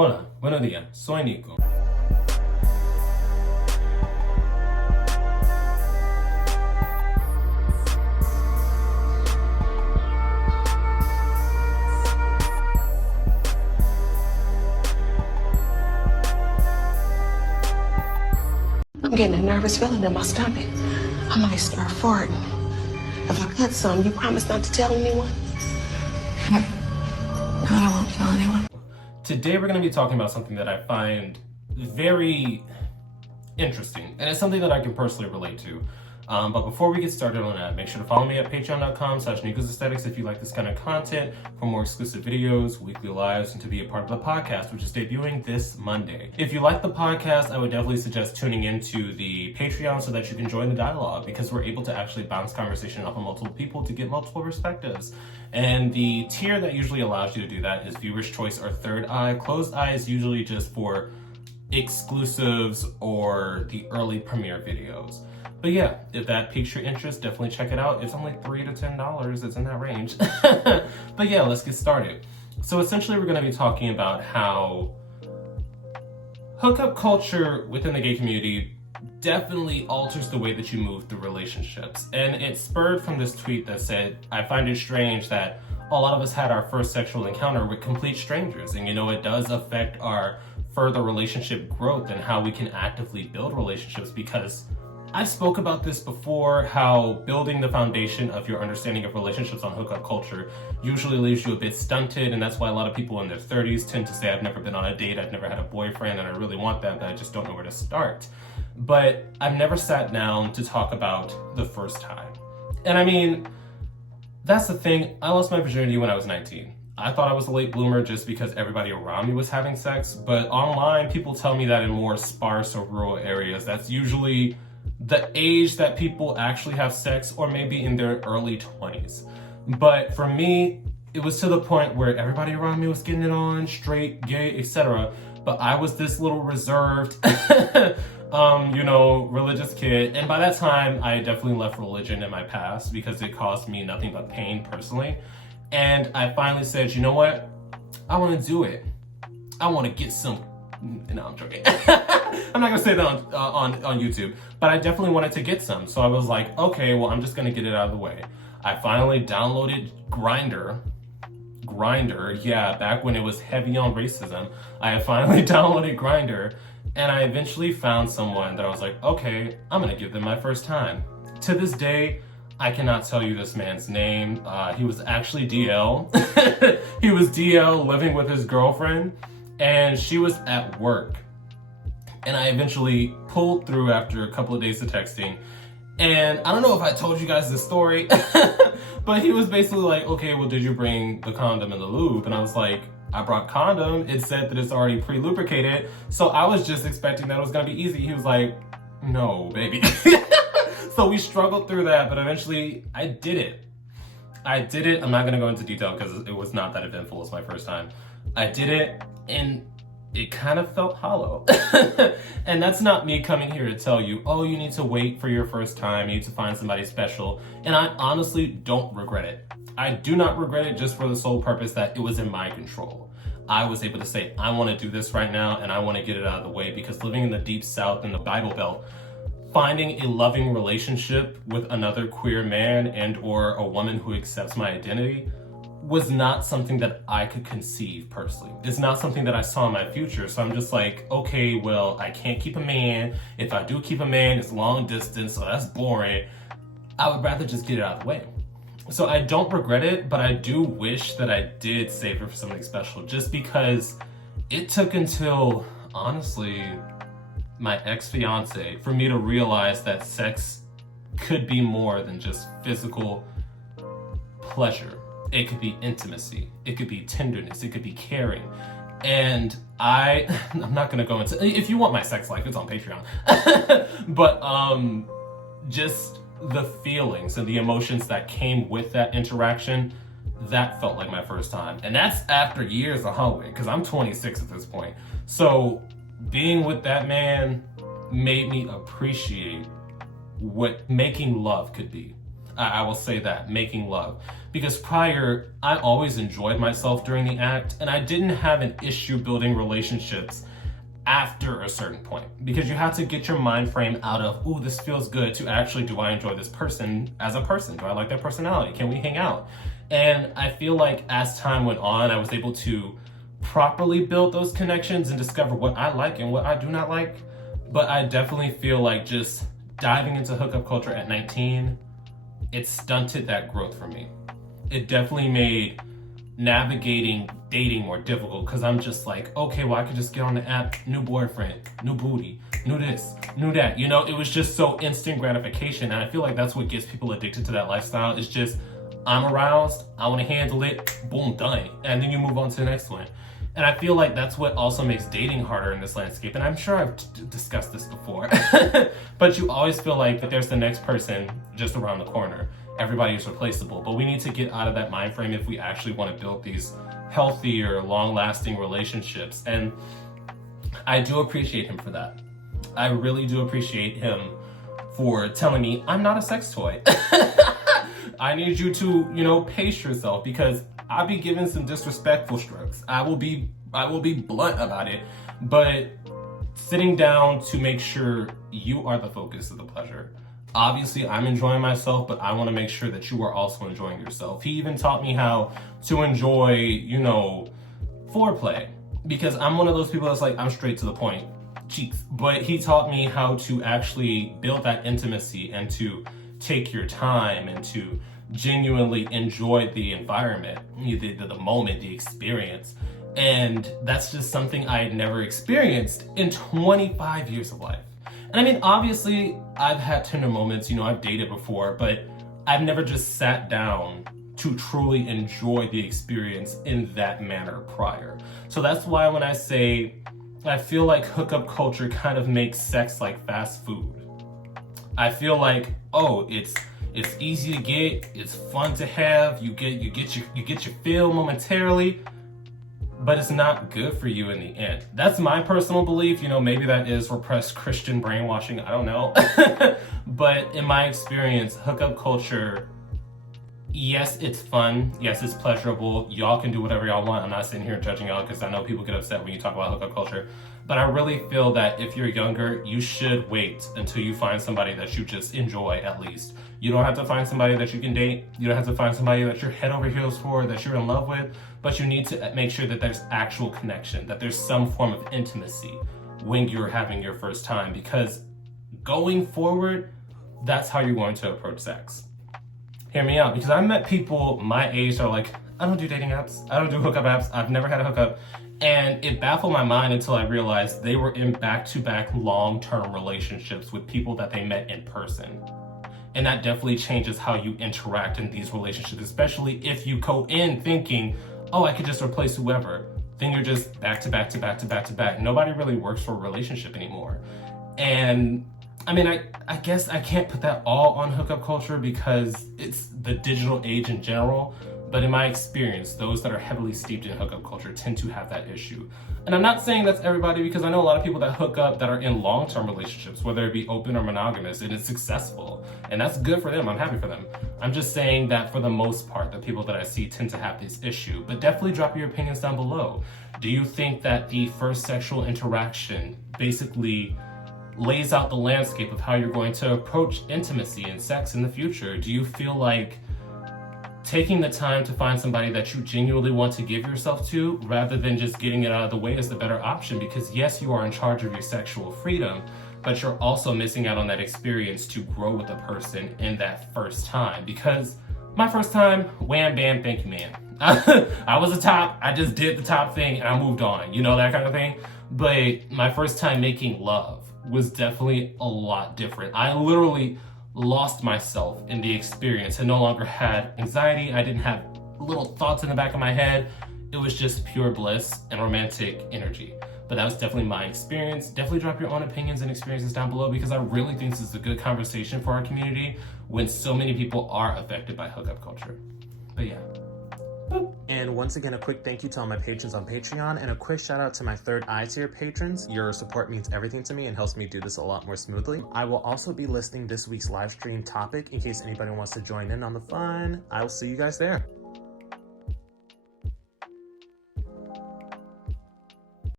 Hola, buenos días, soy Nico. I'm getting a nervous feeling in my stomach. I might start farting. If I cut some, you promise not to tell anyone? No, I won't tell anyone. Today we're going to be talking about something that I find very interesting, and it's something that I can personally relate to. But before we get started on that, make sure to follow me at patreon.com/NicosAesthetics if you like this kind of content, for more exclusive videos, weekly lives, and to be a part of the podcast, which is debuting this Monday. If you like the podcast, I would definitely suggest tuning into the Patreon so that you can join the dialogue, because we're able to actually bounce conversation off of multiple people to get multiple perspectives. And the tier that usually allows you to do that is Viewer's Choice or Third Eye. Closed Eye is usually just for exclusives or the early premiere videos. But yeah, if that piques your interest, definitely check it out. It's only $3 to $10. It's in that range. But yeah, let's get started. So essentially, we're going to be talking about how hookup culture within the gay community definitely alters the way that you move through relationships. And it spurred from this tweet that said, I find it strange that a lot of us had our first sexual encounter with complete strangers. And it does affect our further relationship growth and how we can actively build relationships, because I spoke about this before, how building the foundation of your understanding of relationships on hookup culture usually leaves you a bit stunted, and that's why a lot of people in their 30s tend to say, I've never been on a date, I've never had a boyfriend, and I really want that, but I just don't know where to start. But I've never sat down to talk about the first time. And I mean, that's the thing, I lost my virginity when I was 19. I thought I was a late bloomer just because everybody around me was having sex, but online people tell me that in more sparse or rural areas, that's usually the age that people actually have sex, or maybe in their early 20s. But for me, it was to the point where everybody around me was getting it on, straight, gay, etc. But I was this little reserved, religious kid. And by that time, I definitely left religion in my past because it caused me nothing but pain personally. And I finally said, you know what? I want to do it. I want to get some. No, I'm joking. I'm not gonna say that on YouTube, but I definitely wanted to get some. So I was like, okay, well, I'm just gonna get it out of the way. I finally downloaded Grindr, yeah, back when it was heavy on racism. I had finally downloaded Grindr, and I eventually found someone that I was like, okay, I'm gonna give them my first time. To this day, I cannot tell you this man's name. He was actually DL. He was DL living with his girlfriend, and she was at work. And I eventually pulled through after a couple of days of texting. And I don't know if I told you guys this story, but he was basically like, okay, well, did you bring the condom and the lube? And I was like, I brought condom. It said that it's already pre-lubricated. So I was just expecting that it was gonna be easy. He was like, no, baby. So we struggled through that, but eventually I did it. I'm not gonna go into detail because it was not that eventful as my first time. I did it, and it kind of felt hollow. And that's not me coming here to tell you, oh, you need to wait for your first time, you need to find somebody special. And I honestly don't regret it. I do not regret it, just for the sole purpose that it was in my control. I was able to say, I want to do this right now, and I want to get it out of the way, because living in the Deep South in the Bible Belt, finding a loving relationship with another queer man and or a woman who accepts my identity was not something that I could conceive personally. It's not something that I saw in my future. So I'm just like, okay, well, I can't keep a man. If I do keep a man, it's long distance, so that's boring. I would rather just get it out of the way. So I don't regret it, but I do wish that I did save it for something special, just because it took until, honestly, my ex-fiance for me to realize that sex could be more than just physical pleasure. It could be intimacy, it could be tenderness, it could be caring. And I'm not gonna go into, if you want my sex life, it's on Patreon. But just the feelings and the emotions that came with that interaction, that felt like my first time. And that's after years of hollowing, because I'm 26 at this point. So being with that man made me appreciate what making love could be. I will say that, making love. Because prior, I always enjoyed myself during the act, and I didn't have an issue building relationships after a certain point. Because you have to get your mind frame out of, ooh, this feels good, to actually, do I enjoy this person as a person? Do I like their personality? Can we hang out? And I feel like as time went on, I was able to properly build those connections and discover what I like and what I do not like. But I definitely feel like just diving into hookup culture at 19, it stunted that growth for me. It definitely made navigating dating more difficult, because I'm just like, okay, well, I could just get on the app, new boyfriend, new booty, new this, new that. You know, it was just so instant gratification. And I feel like that's what gets people addicted to that lifestyle. It's just, I'm aroused, I want to handle it, boom, done. And then you move on to the next one. And I feel like that's what also makes dating harder in this landscape. And I'm sure I've discussed this before, but you always feel like that there's the next person just around the corner. Everybody is replaceable, but we need to get out of that mind frame if we actually want to build these healthier, long-lasting relationships. And I do appreciate him for that. I really do appreciate him for telling me I'm not a sex toy. I need you to, you know, pace yourself, because I'll be giving some disrespectful strokes. I will be blunt about it, but sitting down to make sure you are the focus of the pleasure. Obviously, I'm enjoying myself, but I want to make sure that you are also enjoying yourself. He even taught me how to enjoy, you know, foreplay, because I'm one of those people that's like, I'm straight to the point, cheeks. But he taught me how to actually build that intimacy and to take your time and to genuinely enjoy the environment, the moment, the experience. And that's just something I had never experienced in 25 years of life. And I mean, obviously, I've had tender moments, you know, I've dated before, but I've never just sat down to truly enjoy the experience in that manner prior. So that's why when I say, I feel like hookup culture kind of makes sex like fast food. I feel like, oh, it's easy to get, it's fun to have, you get your fill momentarily, but it's not good for you in the end. That's my personal belief. You know, maybe that is repressed Christian brainwashing, I don't know. But in my experience, hookup culture, yes, it's fun. Yes, it's pleasurable. Y'all can do whatever y'all want. I'm not sitting here judging y'all, because I know people get upset when you talk about hookup culture. But I really feel that if you're younger, you should wait until you find somebody that you just enjoy, at least. You don't have to find somebody that you can date. You don't have to find somebody that you're head over heels for, that you're in love with. But you need to make sure that there's actual connection, that there's some form of intimacy when you're having your first time. Because going forward, that's how you're going to approach sex. Hear me out, because I met people my age that are like, I don't do dating apps. I don't do hookup apps. I've never had a hookup. And it baffled my mind until I realized they were in back-to-back long-term relationships with people that they met in person. And that definitely changes how you interact in these relationships, especially if you go in thinking, oh, I could just replace whoever. Then you're just back to back to back to back to back. Nobody really works for a relationship anymore. And I mean, I guess I can't put that all on hookup culture because it's the digital age in general. But in my experience, those that are heavily steeped in hookup culture tend to have that issue. And I'm not saying that's everybody, because I know a lot of people that hook up that are in long-term relationships, whether it be open or monogamous, and it's successful. And that's good for them. I'm happy for them. I'm just saying that for the most part, the people that I see tend to have this issue. But definitely drop your opinions down below. Do you think that the first sexual interaction basically lays out the landscape of how you're going to approach intimacy and sex in the future? Do you feel like taking the time to find somebody that you genuinely want to give yourself to, rather than just getting it out of the way, is the better option? Because yes, you are in charge of your sexual freedom, but you're also missing out on that experience to grow with a person in that first time. Because my first time, wham, bam, thank you, man. I was a top, I just did the top thing and I moved on, you know, that kind of thing. But my first time making love was definitely a lot different. I literally lost myself in the experience. I no longer had anxiety. I didn't have little thoughts in the back of my head. It was just pure bliss and romantic energy. But that was definitely my experience. Definitely drop your own opinions and experiences down below, because I really think this is a good conversation for our community when so many people are affected by hookup culture. But yeah, Boop. And once again, a quick thank you to all my patrons on Patreon, and a quick shout out to my third eye tier patrons. Your support means everything to me and helps me do this a lot more smoothly. I will also be listing this week's live stream topic in case anybody wants to join in on the fun. I will see you guys there.